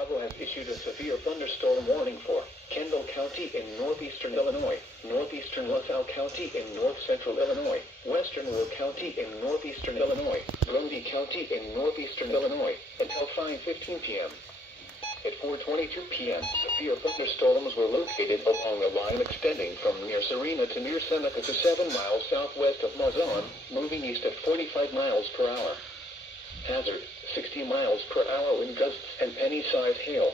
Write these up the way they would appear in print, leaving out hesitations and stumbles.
Chicago has issued a severe thunderstorm warning for Kendall County in northeastern Illinois, northeastern LaSalle County in north-central Illinois, western Will County in northeastern Illinois, Grundy County in northeastern Illinois, until 5:15 p.m. At 4:22 p.m., severe thunderstorms were located along a line extending from near Serena to near Seneca to 7 miles southwest of Mazon, moving east at 45 miles per hour. Hazard, 60 miles per hour wind gusts and penny-sized hail.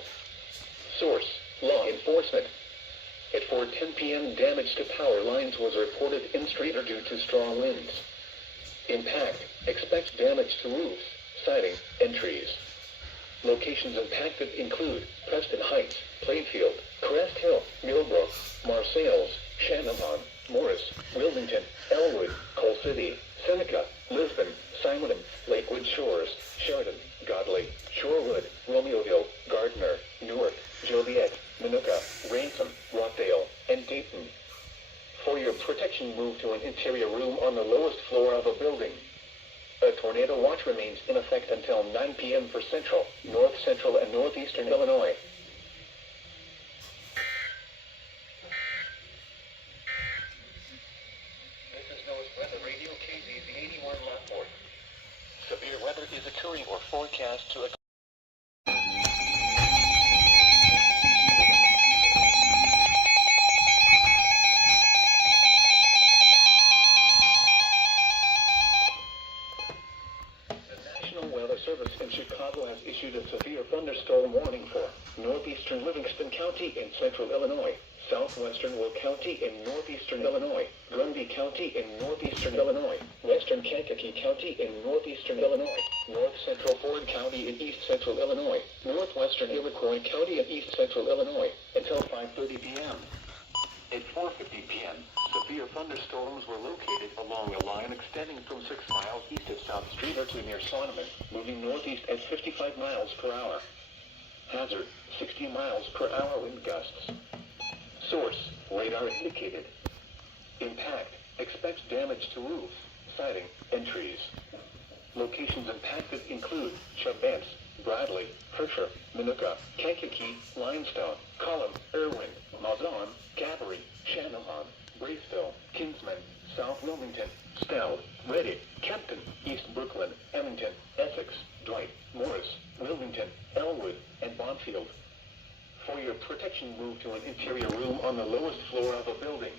Source, law enforcement. At 4:10 p.m., damage to power lines was reported in Streator due to strong winds. Impact, expect damage to roofs, siding, and trees. Locations impacted include Preston Heights, Plainfield, Crest Hill, Millbrook, Marseilles, Shanahan, Morris, Wilmington, Elwood, Coal City, Seneca, Lisbon, Simonton, Lakewood Shores, Sheridan, Godley, Shorewood, Romeoville, Gardner, Newark, Joliet, Minooka, Ransom, Rockdale, and Dayton. For your protection, move to an interior room on the lowest floor of a building. A tornado watch remains in effect until 9 p.m. for central, north central, and northeastern Illinois. This is NOAA's Weather Radio KZZ 81 Lockport. Severe weather is occurring or forecast to occur. Service in Chicago has issued a severe thunderstorm warning for northeastern Livingston County in central Illinois, southwestern Will County in northeastern Illinois, Grundy County in northeastern Illinois, western Kankakee County in northeastern Illinois, north central Ford County in east central Illinois, northwestern Iroquois County in east central Illinois, until 5:30 p.m. At 4:50 p.m., severe thunderstorms were located along a line extending from 6 miles east of South Streator to near Sonneman, moving northeast at 55 miles per hour. Hazard, 60 miles per hour wind gusts. Source, radar indicated. Impact, expect damage to roofs, siding, and trees. Locations impacted include Chavance, Bradley, Herscher, Minooka, Kankakee, Limestone, Column, Irwin, Mazon, Gabbery, Shanahan, Braceville, Kinsman, South Wilmington, Stout, Redding, Kempton, East Brooklyn, Emmington, Essex, Dwight, Morris, Wilmington, Elwood, and Bonfield. For your protection, move to an interior room on the lowest floor of a building.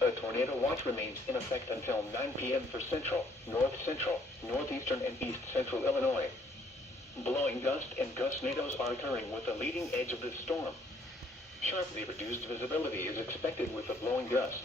A tornado watch remains in effect until 9 p.m. for central, north central, northeastern, and east central Illinois. Blowing gust and gustnadoes are occurring with the leading edge of this storm. Sharply reduced visibility is expected with the blowing gust.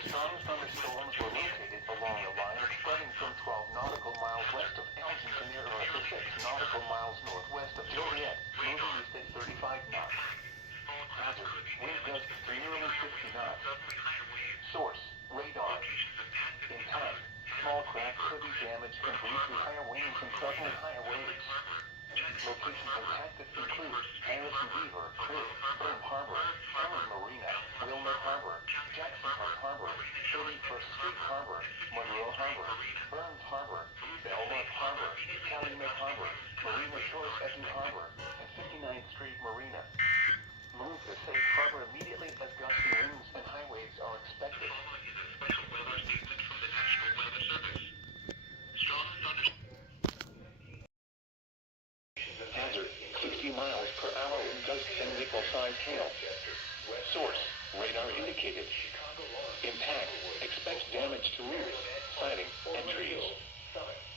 Strong thunderstorms were located along a line extending from 12 nautical miles west of Elgin to near 6 nautical miles northwest of Joliet, moving east at 35 knots. Hazard, wind gusts to nearly 50 knots. Source, radar. Impact, small craft could be damaged and briefly higher winds and suddenly higher waves. Locations impacted include Harrison Beaver, Crib, Burn Harbor, Allen Marina, Wilmer Harbor, Jackson Park Harbor, 31st Street Harbor, Monroe Harbor, Burns Harbor, Belmont Harbor, Calumet Harbor, Marina Shores Epping Harbor, and 59th Street Marina. Move to safe harbor immediately as gusty winds and high waves are expected. Special weather statement from the National Weather Service. Strong thunderstorms. Hazard, 60 miles per hour wind gusts and nickel-sized hail. Source, radar indicated. Impact, expect damage to roofs, siding, and trees.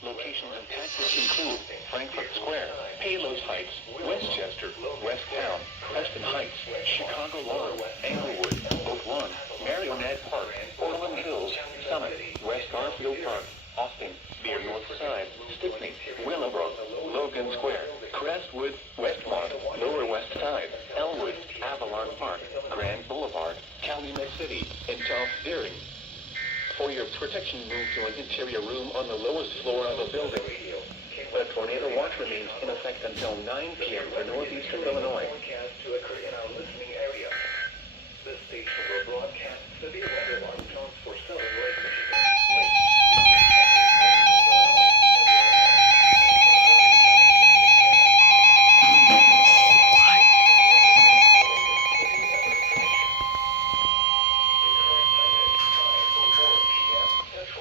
Locations impacted include Frankfurt Square, Palos Heights, Westchester, Westtown, Preston Heights, Chicago Lawn, Englewood, Oak Lawn, Marionette Park, Orland Hills, Summit, West Garfield Park, Austin, near North Side, Stepney, Willowbrook, Logan Square, Crestwood, Westmont, Lower West Side, Elmwood, Avalon Park, Grand Boulevard, Calumet City, and South Deering. For your protection, move to an interior room on the lowest floor of a building. A tornado watch remains in effect until 9 p.m. for northeastern Illinois. To occur in our listening area. This station will broadcast severe weather alarm tones for southern Lake Michigan.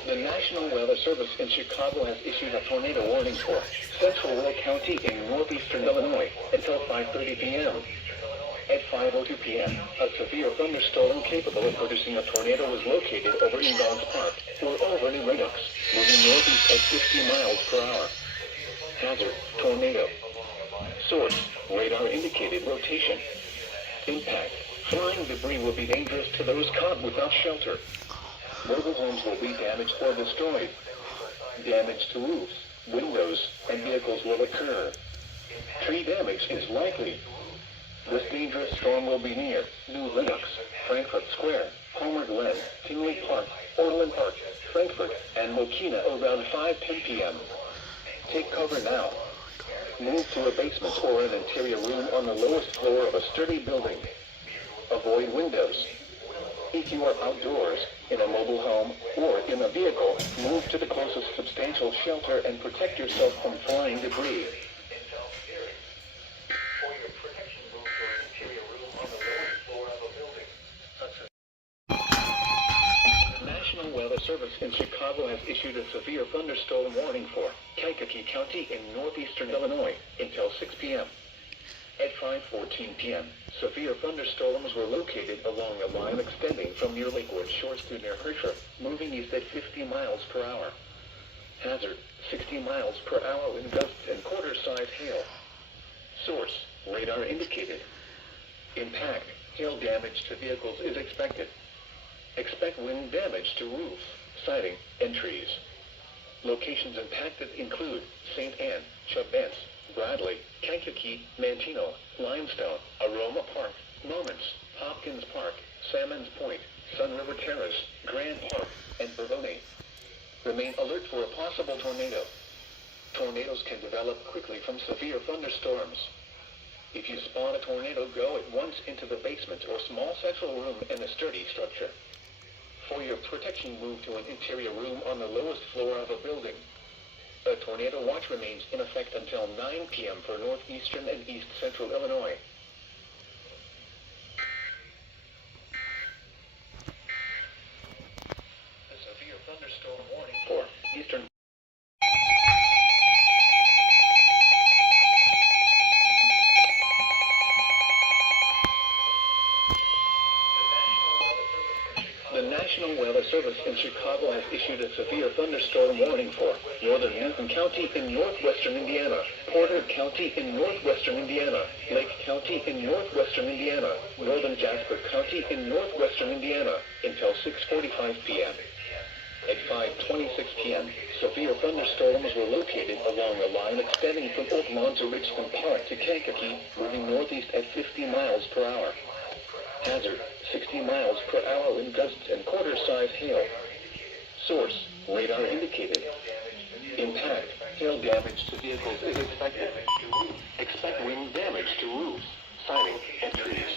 The National Weather Service in Chicago has issued a tornado warning for Central Will County in northeastern Illinois until 5:30 p.m. At 5:02 p.m., a severe thunderstorm capable of producing a tornado was located over Eagle Park or over New Redux, moving northeast at 50 miles per hour. Hazard: tornado. Source: radar indicated rotation. Impact: flying debris will be dangerous to those caught without shelter. Mobile homes will be damaged or destroyed. Damage to roofs, windows, and vehicles will occur. Tree damage is likely. This dangerous storm will be near New Lenox, Frankfurt Square, Palmer Glen, Tinley Park, Orland Park, Frankfurt, and Mokina around 5:10 p.m. Take cover now. Move to a basement or an interior room on the lowest floor of a sturdy building. Avoid windows. If you are outdoors, in a mobile home, or in a vehicle, move to the closest substantial shelter and protect yourself from flying debris. The National Weather Service in Chicago has issued a severe thunderstorm warning for Kankakee County in northeastern Illinois until 6 p.m. At 5:14 p.m., severe thunderstorms were located along a line extending from near Lakewood Shores to near Hershey, moving east at 50 miles per hour. Hazard: 60 miles per hour wind gusts and quarter-size hail. Source: radar indicated. Impact: hail damage to vehicles is expected. Expect wind damage to roofs, siding, and trees. Locations impacted include St. Anne, Chubens, Bradley, Kankakee, Mantino, Limestone, Aroma Park, Moments, Hopkins Park, Salmons Point, Sun River Terrace, Grand Park, and Bourbonnais. Remain alert for a possible tornado. Tornadoes can develop quickly from severe thunderstorms. If you spot a tornado, go at once into the basement or small central room in a sturdy structure. For your protection, move to an interior room on the lowest floor of a building. A tornado watch remains in effect until 9 p.m. for northeastern and east central Illinois. A severe thunderstorm warning for eastern. The National Weather Service in Chicago has issued a severe thunderstorm warning for northern Newton County in northwestern Indiana, Porter County in northwestern Indiana, Lake County in northwestern Indiana, northern Jasper County in northwestern Indiana until 6:45 p.m. At 5:26 p.m., severe thunderstorms were located along a line extending from Oak Lawn to Richmond Park to Kankakee, moving northeast at 50 miles per hour. Hazard: 60 miles per hour wind gusts and quarter-size hail. Source: radar indicated. Impact: hail damage to vehicles is expected. Expect wind damage to roofs, siding, and trees.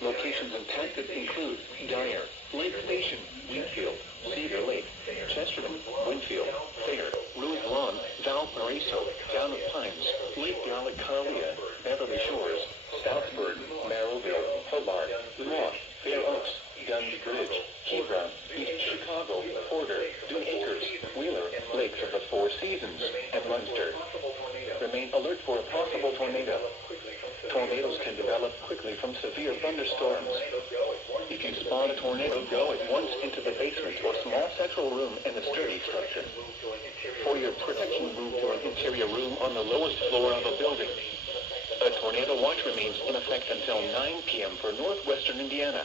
Locations impacted include Dyer, Lake Station, Winfield, Cedar Lake, Chesterton, Winfield, Thayer, Ruth Lawn, Valparaiso, Town of Pines, Lake Dalecarlia, Beverly Shores, Southburg, Merrillville, Hobart, Roth, Fair Oaks, Guns Bridge, Hebron, East Chicago, Porter, Dune Acres, Wheeler, Lakes of the Four Seasons, and Munster. Remain alert for a possible tornado. Tornadoes can develop quickly from severe thunderstorms. If you spot a tornado, go at once into the basement or small central room in the sturdy structure. For your protection, move to an interior room on the lowest floor of a building. A tornado watch remains in effect until 9 p.m. for northwestern Indiana.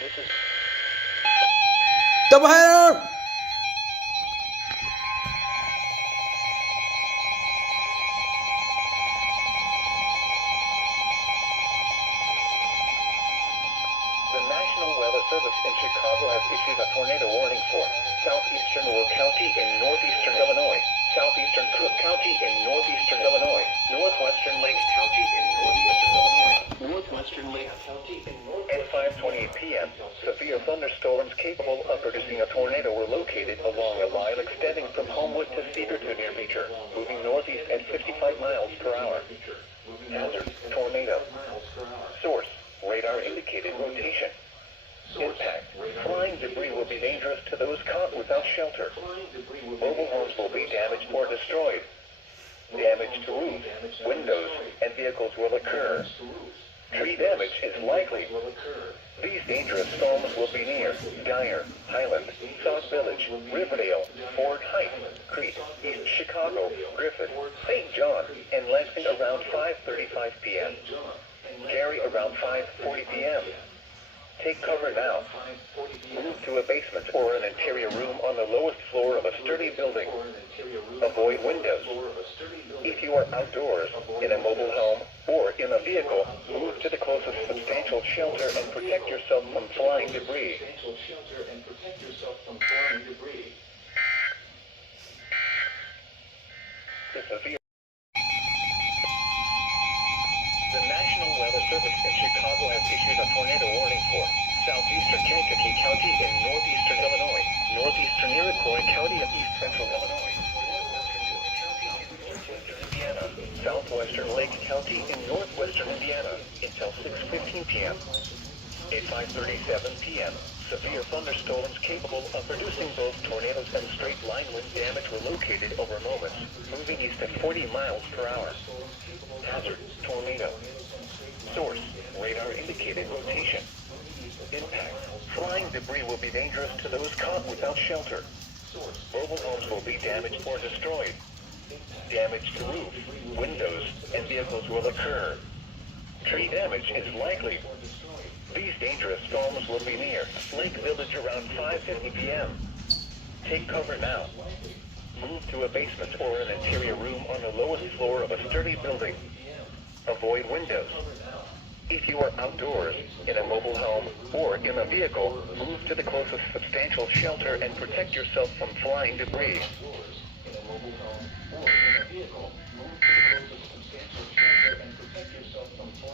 This is Double header! The National Weather Service in Chicago has issued a tornado warning for southeastern Will County in northeastern Illinois, southeastern Cook County in northeastern Illinois, northwestern Lake County in northeastern Illinois, northwestern Lake County in northwestern. At 5:28 p.m., severe thunderstorms capable of producing a tornado were located along a line extending from Homewood to Cedarton near Beecher, moving northeast at 55 miles per hour. Hazard: tornado. Source: radar indicated rotation. Impact: flying debris will be dangerous to those caught without shelter. Mobile homes will be damaged or destroyed. Damage to roofs, windows, and vehicles will occur. Tree damage is likely. These dangerous storms will be near Dyer, Highland, South Village, Riverdale, Ford Heights, Crete, East Chicago, Griffith, St. John, and Lansing around 5:35 p.m. Gary around 5:40 p.m. Take cover now. Move to a basement or an interior room on the lowest floor of a sturdy building. Avoid windows. If you are outdoors, in a mobile home, or in a vehicle, move to the closest substantial shelter and protect yourself from flying debris. The severe. The National Weather Service in Chicago has issued a tornado warning for southeastern Kankakee County in northeastern Illinois, northeastern Iroquois County of east central Illinois, northwestern Indiana, southwestern Lake County in northwestern Indiana until 6:15 p.m. At 5:37 p.m., severe thunderstorms capable of producing both tornadoes and straight line wind damage were located over moments, moving east at 40 miles per hour. Hazard: tornado. Source: radar indicated rotation. Impact: flying debris will be dangerous to those caught without shelter. Mobile homes will be damaged or destroyed. Damage to roofs, windows, and vehicles will occur. Tree damage is likely. These dangerous storms will be near Lake Village around 5:50 p.m. Take cover now. Move to a basement or an interior room on the lowest floor of a sturdy building. Avoid windows. If you are outdoors, in a mobile home, or in a vehicle, move to the closest substantial shelter and protect yourself from flying debris.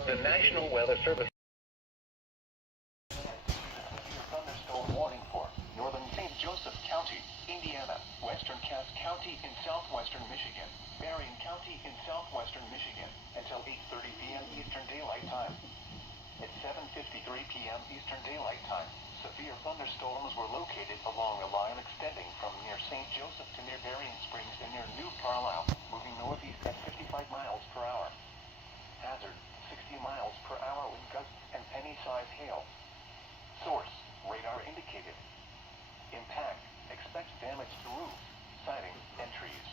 The National Weather Service. Thunderstorm warning for northern St. Joseph County, Indiana, western Cass County in southwestern Michigan, Marion County in southwestern Michigan until 8:30 p.m. Eastern Daylight Time. At 7:53 p.m. Eastern Daylight Time, severe thunderstorms were located along a line extending from near St. Joseph to near Berrien Springs and near New Carlisle, moving northeast at 55 miles per hour. Hazard: 60 miles per hour wind gusts and penny-sized hail. Source: radar indicated. Impact: expect damage to roofs, siding, and trees.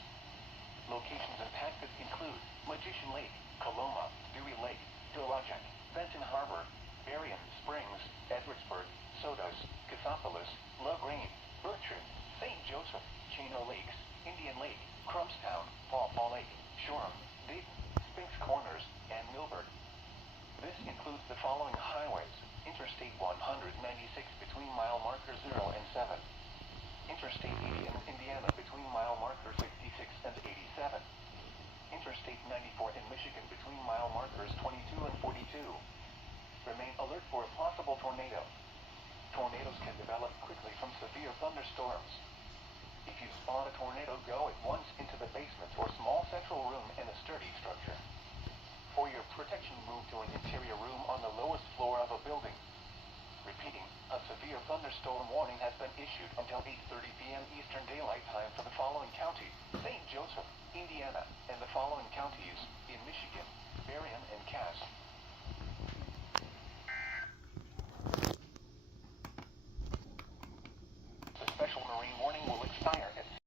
Locations impacted include Magician Lake, Coloma, Dewey Lake, Dowagiac, Benton Harbor, Berrien Springs, Edwardsburg, Sodus, Cassopolis, LaGrange, Bertrand, St. Joseph, Chino Lakes, Indian Lake, Crumpstown, Paw Paw Lake, Shoreham, Dayton, Spinks Corners, and Milburn. This includes the following highways: Interstate 196 between mile markers 0 and 7. Interstate 80 in Indiana between mile markers 66 and 87. Interstate 94 in Michigan between mile markers 22 and 42. Remain alert for a possible tornado. Tornadoes can develop quickly from severe thunderstorms. If you spot a tornado, go at once into the basement or small central room in a sturdy structure. For your protection, move to an interior room on the lowest floor of a building. Repeating, a severe thunderstorm warning has been issued until 8